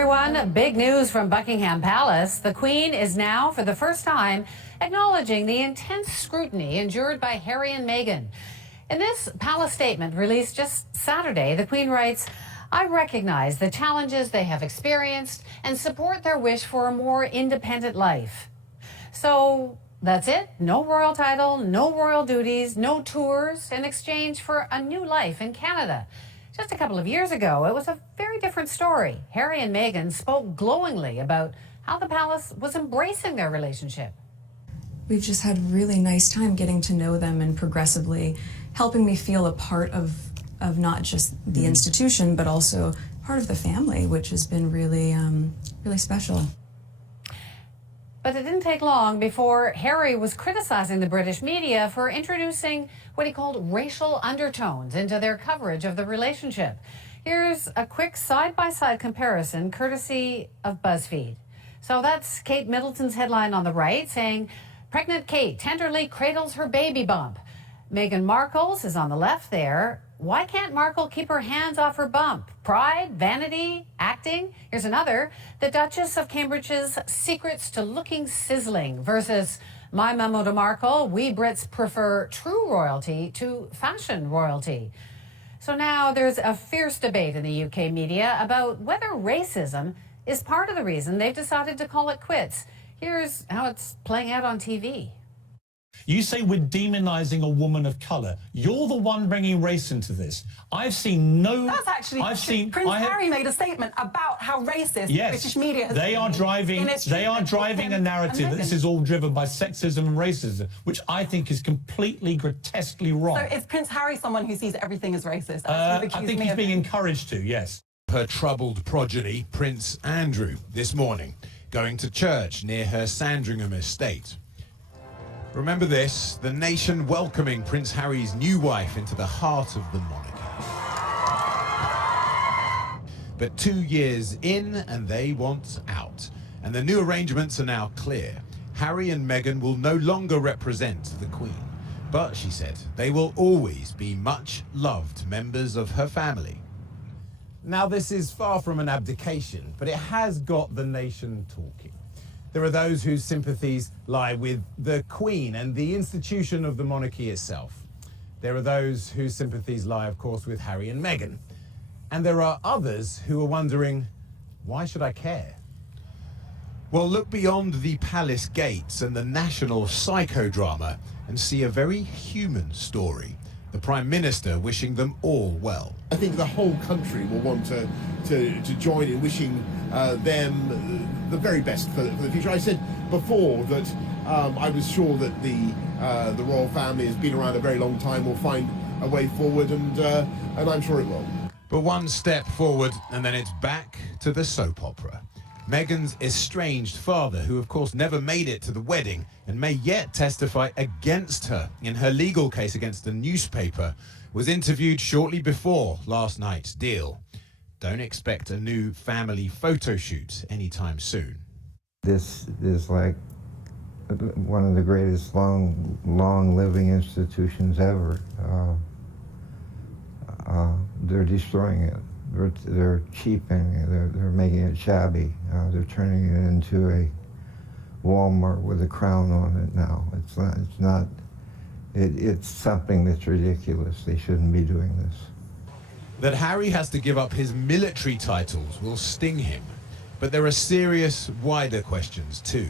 everyone. Big news from Buckingham Palace. The Queen is now, for the first time, acknowledging the intense scrutiny endured by Harry and Meghan. In this palace statement released just Saturday, the Queen writes, "I recognize the challenges they have experienced and support their wish for a more independent life." So that's it. No royal title, no royal duties, no tours in exchange for a new life in Canada. Just a couple of years ago, it was a very different story. Harry and Meghan spoke glowingly about how the palace was embracing their relationship. We've just had a really nice time getting to know them and progressively helping me feel a part of not just the institution, but also part of the family, which has been really, really special. But it didn't take long before Harry was criticizing the British media for introducing what he called racial undertones into their coverage of the relationship. Here's a quick side-by-side comparison courtesy of BuzzFeed. So that's Kate Middleton's headline on the right saying, "Pregnant Kate tenderly cradles her baby bump." Meghan Markle's is on the left there. "Why can't Markle keep her hands off her bump? Pride, vanity, acting?" Here's another. "The Duchess of Cambridge's secrets to looking sizzling" versus "My memo to Markle, we Brits prefer true royalty to fashion royalty." So now there's a fierce debate in the UK media about whether racism is part of the reason they've decided to call it quits. Here's how it's playing out on TV. You say we're demonizing a woman of colour. You're the one bringing race into this. I've seen no... That's actually... Prince Harry made a statement about how racist British media has they are driving a narrative that this is all driven by sexism and racism, which I think is completely grotesquely wrong. So is Prince Harry someone who sees everything as racist? I think he's being encouraged to, yes. Her troubled progeny, Prince Andrew, this morning, going to church near her Sandringham estate. Remember this, the nation welcoming Prince Harry's new wife into the heart of the monarchy. But 2 years in and they want out. And the new arrangements are now clear. Harry and Meghan will no longer represent the Queen. But, she said, they will always be much loved members of her family. Now, this is far from an abdication, but it has got the nation talking. There are those whose sympathies lie with the Queen and the institution of the monarchy itself. There are those whose sympathies lie, of course, with Harry and Meghan. And there are others who are wondering, why should I care? Well, look beyond the palace gates and the national psychodrama and see a very human story. The Prime Minister wishing them all well. I think the whole country will want to join in wishing them the very best for the future. I said before that I was sure that the royal family has been around a very long time, will find a way forward, and I'm sure it will. But one step forward and then it's back to the soap opera. Meghan's estranged father, who of course never made it to the wedding and may yet testify against her in her legal case against the newspaper, was interviewed shortly before last night's deal. Don't expect a new family photo shoot anytime soon. This is like one of the greatest long-living institutions ever. They're destroying it. They're cheapening it. They're making it shabby. They're turning it into a Walmart with a crown on it now. It's something that's ridiculous. They shouldn't be doing this. That Harry has to give up his military titles will sting him. But there are serious, wider questions too.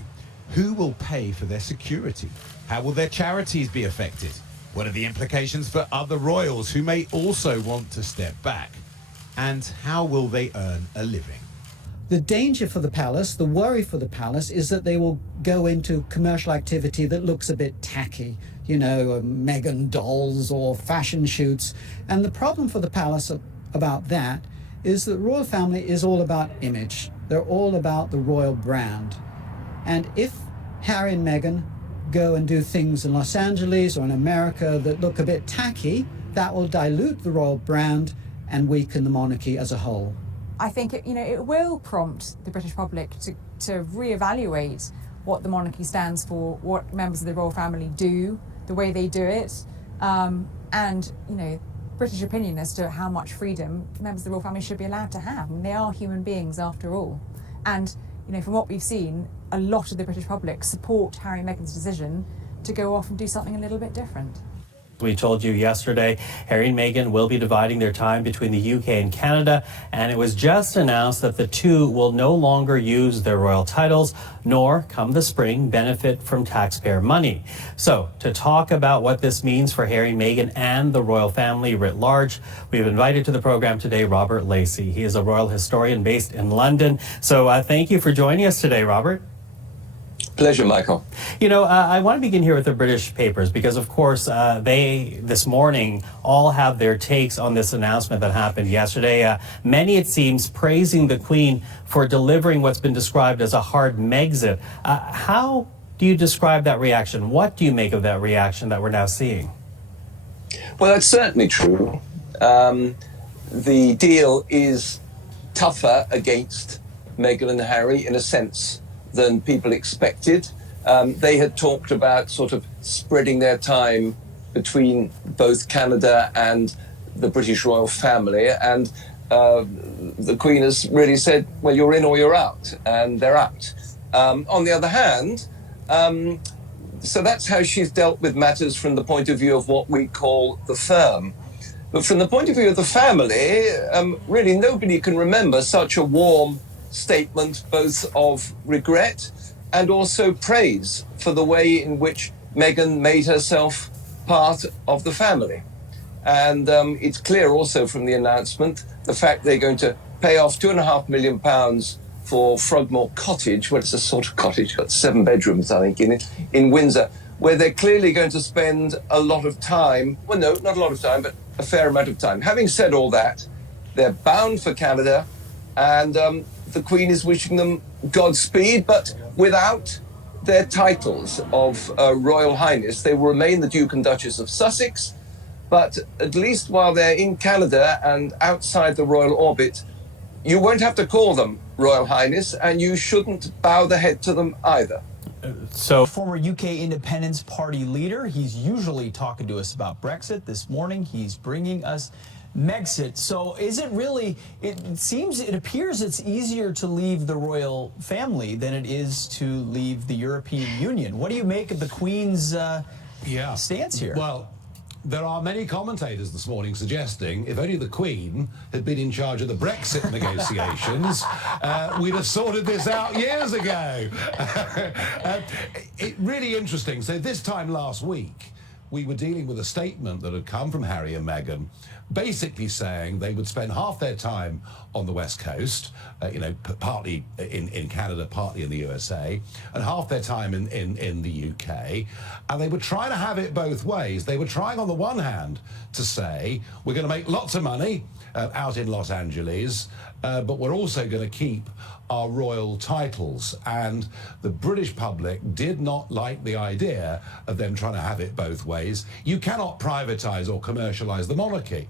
Who will pay for their security? How will their charities be affected? What are the implications for other royals who may also want to step back? And how will they earn a living? The danger for the palace, the worry for the palace, is that they will go into commercial activity that looks a bit tacky. You know, Meghan dolls or fashion shoots. And the problem for the palace about that is that the royal family is all about image. They're all about the royal brand. And if Harry and Meghan go and do things in Los Angeles or in America that look a bit tacky, that will dilute the royal brand and weaken the monarchy as a whole. I think it will prompt the British public to reevaluate what the monarchy stands for, what members of the royal family do, the way they do it, and British opinion as to how much freedom members of the royal family should be allowed to have. I mean, they are human beings after all. And, you know, from what we've seen, a lot of the British public support Harry and Meghan's decision to go off and do something a little bit different. We told you yesterday, Harry and Meghan will be dividing their time between the UK and Canada, and it was just announced that the two will no longer use their royal titles, nor, come the spring, benefit from taxpayer money. So, to talk about what this means for Harry, Meghan, and the royal family writ large, we've invited to the program today Robert Lacey. He is a royal historian based in London. So, thank you for joining us today, Robert. Pleasure, Michael. You know, I want to begin here with the British papers because, of course, they, this morning, all have their takes on this announcement that happened yesterday. Many, it seems, praising the Queen for delivering what's been described as a hard Megxit. How do you describe that reaction? What do you make of that reaction that we're now seeing? Well, that's certainly true. The deal is tougher against Meghan and Harry, in a sense, than people expected. They had talked about sort of spreading their time between both Canada and the British royal family, and the Queen has really said, well, you're in or you're out, and they're out. On the other hand, so that's how she's dealt with matters from the point of view of what we call the firm. But from the point of view of the family, really nobody can remember such a warm statement, both of regret and also praise for the way in which Meghan made herself part of the family. And it's clear also from the announcement, the fact they're going to pay off £2.5 million for Frogmore Cottage, well, it's a sort of cottage, got 7 bedrooms, I think, in Windsor, where they're clearly going to spend a lot of time, well, no, not a lot of time, but a fair amount of time. Having said all that, they're bound for Canada, and the Queen is wishing them Godspeed, but without their titles of Royal Highness. They will remain the Duke and Duchess of Sussex, but at least while they're in Canada and outside the royal orbit, you won't have to call them Royal Highness, and you shouldn't bow the head to them either. So, former UK Independence Party leader, he's usually talking to us about Brexit. This morning, he's bringing us Megxit. So is it really, it appears it's easier to leave the royal family than it is to leave the European Union. What do you make of the Queen's stance here? Well, there are many commentators this morning suggesting if only the Queen had been in charge of the Brexit negotiations, we'd have sorted this out years ago. Really interesting. So this time last week, we were dealing with a statement that had come from Harry and Meghan, basically saying they would spend half their time on the West Coast, partly in Canada, partly in the USA, and half their time in the UK. And they were trying to have it both ways. They were trying, on the one hand, to say, we're going to make lots of money out in Los Angeles, but we're also going to keep our royal titles. And the British public did not like the idea of them trying to have it both ways. You cannot privatise or commercialise the monarchy.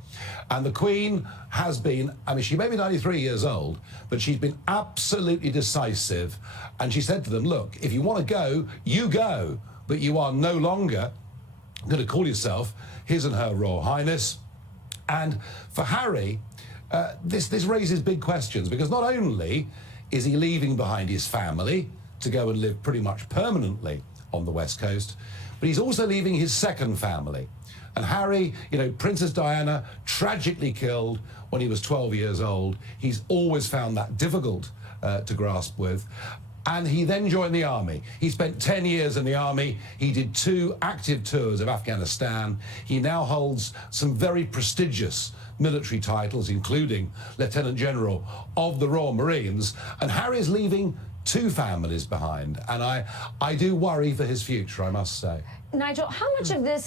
And the Queen has been, I mean, she may be 93 years old, but she's been absolutely decisive. And she said to them, look, if you want to go, you go, but you are no longer going to call yourself his and her Royal Highness. And for Harry, this raises big questions, because not only is he leaving behind his family to go and live pretty much permanently on the West Coast, but he's also leaving his second family. And Harry, Princess Diana, tragically killed when he was 12 years old. He's always found that difficult to grasp with. And he then joined the army. He spent 10 years in the army. He did 2 active tours of Afghanistan. He now holds some very prestigious military titles, including Lieutenant General of the Royal Marines. And Harry's leaving 2 families behind. And I do worry for his future, I must say. Nigel, how much of this